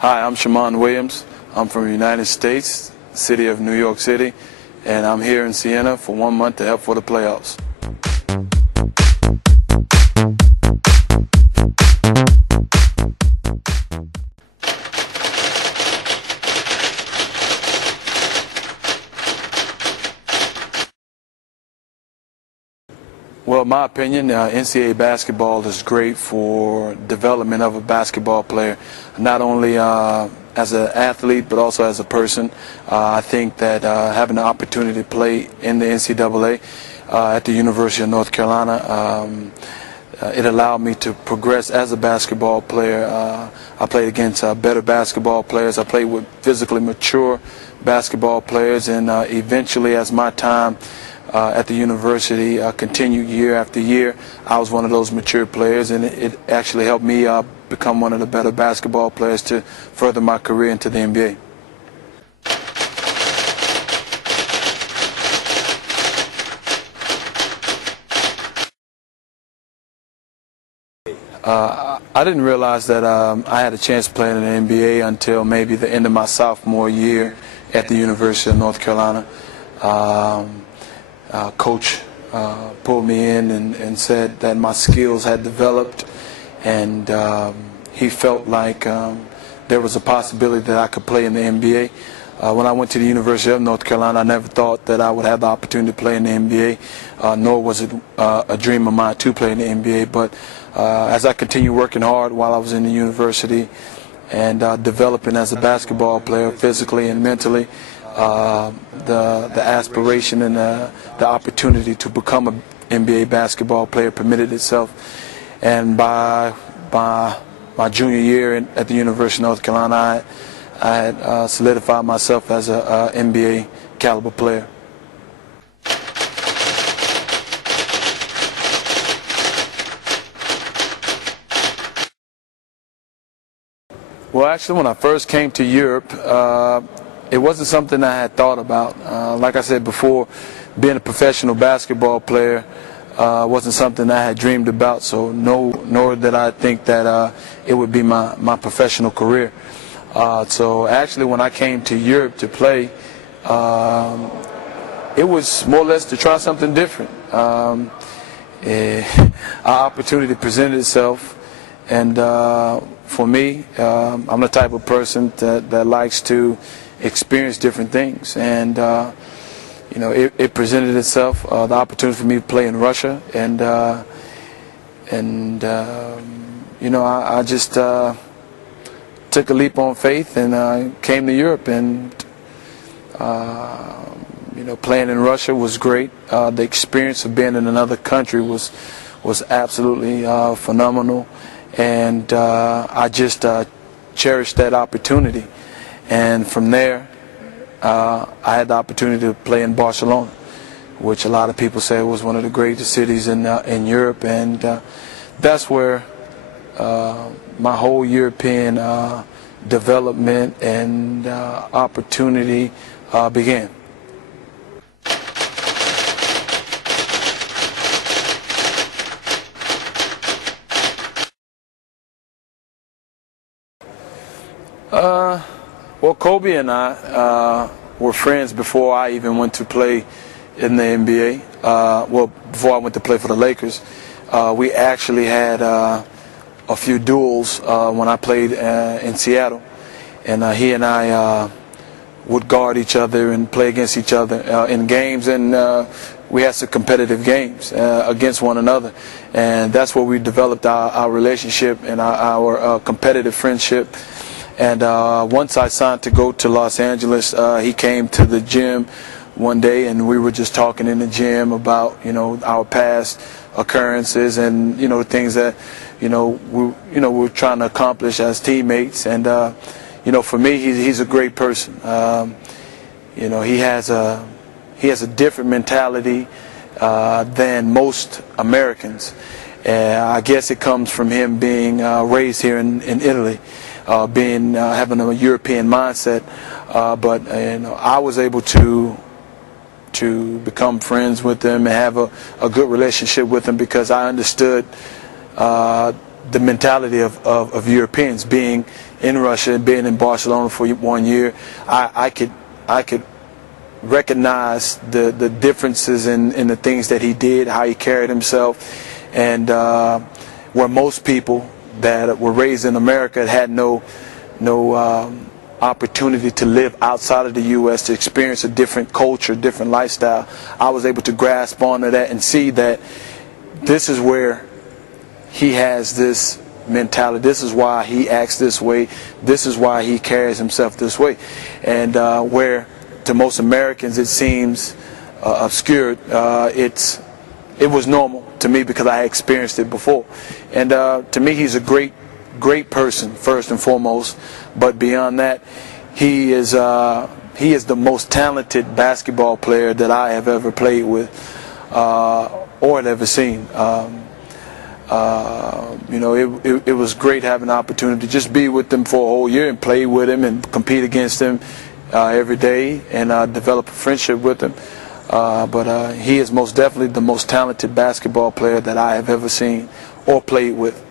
Hi, I'm Shammond Williams. I'm from the United States, city of New York City, and I'm here in Siena for 1 month to help for the playoffs. Well, in my opinion, NCAA basketball is great for development of a basketball player, not only as an athlete but also as a person. I think that having the opportunity to play in the NCAA at the University of North Carolina, it allowed me to progress as a basketball player. I played against better basketball players. I played with physically mature basketball players, and eventually, as my time at the university continued year after year, I was one of those mature players, and it actually helped me become one of the better basketball players to further my career into the NBA. I didn't realize that I had a chance to play in the NBA until maybe the end of my sophomore year at the University of North Carolina. Coach pulled me in and said that my skills had developed, and he felt like there was a possibility that I could play in the NBA. When I went to the University of North Carolina, I never thought that I would have the opportunity to play in the NBA, nor was it a dream of mine to play in the NBA. But as I continued working hard while I was in the university and developing as a basketball player physically and mentally, the aspiration and the opportunity to become an NBA basketball player permitted itself. And by my junior year at the University of North Carolina, I had solidified myself as an NBA caliber player. Well, actually, when I first came to Europe, it wasn't something I had thought about. Like I said before, being a professional basketball player wasn't something I had dreamed about, so nor did I think that it would be my professional career. So actually, when I came to Europe to play, it was more or less to try something different. Our opportunity presented itself, and for me, I'm the type of person that likes to experience different things, and you know, it presented itself, the opportunity for me to play in Russia, and you know, I just took a leap on faith and came to Europe, and you know, playing in Russia was great. The experience of being in another country was absolutely phenomenal, and I just cherished that opportunity. And from there, I had the opportunity to play in Barcelona, which a lot of people say was one of the greatest cities in Europe, and that's where my whole European development and opportunity began. Well, Kobe and I were friends before I even went to play in the NBA. Well, before I went to play for the Lakers, we actually had a few duels when I played in Seattle, and he and I would guard each other and play against each other in games, and we had some competitive games against one another, and that's where we developed our relationship and our competitive friendship. And once I signed to go to Los Angeles, he came to the gym one day, and we were just talking in the gym about, you know, our past occurrences and, you know, things that, we were trying to accomplish as teammates. And you know, for me, he's a great person. You know, he has a different mentality than most Americans. I guess it comes from him being raised here in Italy. Having a European mindset, but you know, I was able to become friends with him and have a good relationship with him because I understood the mentality of Europeans, being in Russia and being in Barcelona for 1 year, I could recognize the differences in the things that he did, how he carried himself, and where most people that were raised in America had no opportunity to live outside of the U.S., to experience a different culture, different lifestyle. I was able to grasp onto that and see that this is where he has this mentality. This is why he acts this way. This is why he carries himself this way. And where to most Americans it seems obscure, it was normal to me because I had experienced it before. And to me, he's a great person first and foremost. But beyond that, he is the most talented basketball player that I have ever played with or had ever seen. It was great having the opportunity to just be with him for a whole year and play with him and compete against him every day and develop a friendship with him. But he is most definitely the most talented basketball player that I have ever seen or played with.